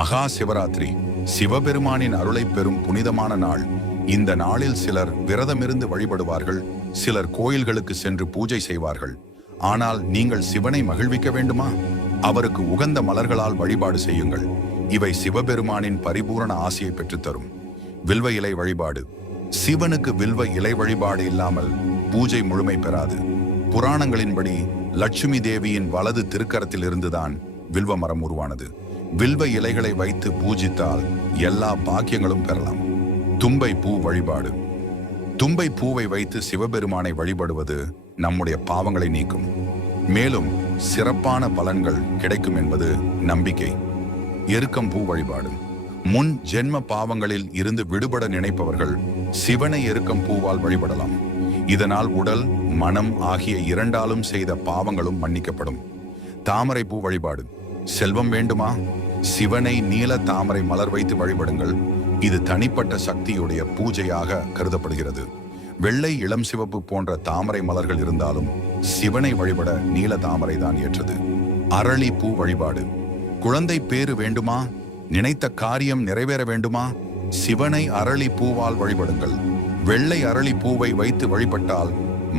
மகா சிவராத்திரி சிவபெருமானின் அருளை பெறும் புனிதமான நாள். இந்த நாளில் சிலர் விரதமிருந்து வழிபடுவார்கள், சிலர் கோயில்களுக்கு சென்று பூஜை செய்வார்கள். ஆனால் நீங்கள் சிவனை மகிழ்விக்க வேண்டுமா? அவருக்கு உகந்த மலர்களால் வழிபாடு செய்யுங்கள். இவை சிவபெருமானின் பரிபூரண ஆசையை பெற்றுத்தரும். வில்வ இலை வழிபாடு. சிவனுக்கு வில்வ இலை வழிபாடு இல்லாமல் பூஜை முழுமை பெறாது. புராணங்களின்படி லட்சுமி தேவியின் வலது திருக்கரத்தில் இருந்துதான் வில்வ மரம் உருவானது. வில்வ இலைகளை வைத்து பூஜித்தால் எல்லா பாக்கியங்களும் பெறலாம். தும்பை பூ வழிபாடு. தும்பை பூவை வைத்து சிவபெருமானை வழிபடுவது நம்முடைய பாவங்களை நீக்கும், மேலும் சிறப்பான பலன்கள் கிடைக்கும் என்பது நம்பிக்கை. எருக்கம் பூ வழிபாடு. முன் ஜென்ம பாவங்களில் இருந்து விடுபட நினைப்பவர்கள் சிவனை எருக்கம் பூவால் வழிபடலாம். இதனால் உடல், மனம் ஆகிய இரண்டாலும் செய்த பாவங்களும் மன்னிக்கப்படும். தாமரை பூ வழிபாடு. செல்வம் வேண்டுமா? சிவனை நீல தாமரை மலர் வைத்து வழிபடுங்கள். இது தனிப்பட்ட சக்தியுடைய பூஜையாக கருதப்படுகிறது. வெள்ளை, இளம் சிவப்பு போன்ற தாமரை மலர்கள் இருந்தாலும் சிவனை வழிபட நீல தாமரை தான் ஏற்றது. அரளி பூ வழிபாடு. குழந்தை பேறு வேண்டுமா? நினைத்த காரியம் நிறைவேற வேண்டுமா? சிவனை அரளி பூவால் வழிபடுங்கள். வெள்ளை அரளி பூவை வைத்து வழிபட்டால்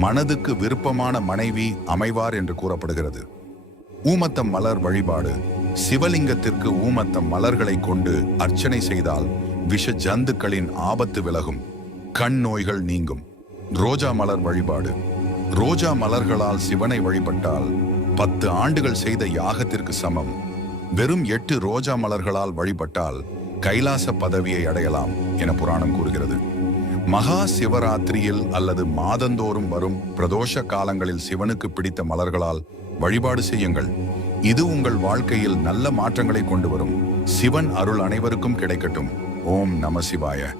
மனதுக்கு விருப்பமான மனைவி அமைவார் என்று கூறப்படுகிறது. ஊமத்தம் மலர் வழிபாடு. சிவலிங்கத்திற்கு ஊமத்தம் மலர்களை கொண்டு அர்ச்சனை செய்தால் விஷ ஜந்துக்களின் ஆபத்து விலகும், கண் நோய்கள் நீங்கும். ரோஜா மலர் வழிபாடு. ரோஜா மலர்களால் சிவனை வழிபட்டால் 10 ஆண்டுகள் செய்த யாகத்திற்கு சமம். வெறும் 8 ரோஜா மலர்களால் வழிபட்டால் கைலாச பதவியை அடையலாம் என புராணம் கூறுகிறது. மகா சிவராத்திரியில் அல்லது மாதந்தோறும் வரும் பிரதோஷ காலங்களில் சிவனுக்கு பிடித்த மலர்களால் வழிபாடு செய்யுங்கள். இது உங்கள் வாழ்க்கையில் நல்ல மாற்றங்களை கொண்டு வரும். சிவன் அருள் அனைவருக்கும் கிடைக்கட்டும். ஓம் நம சிவாய.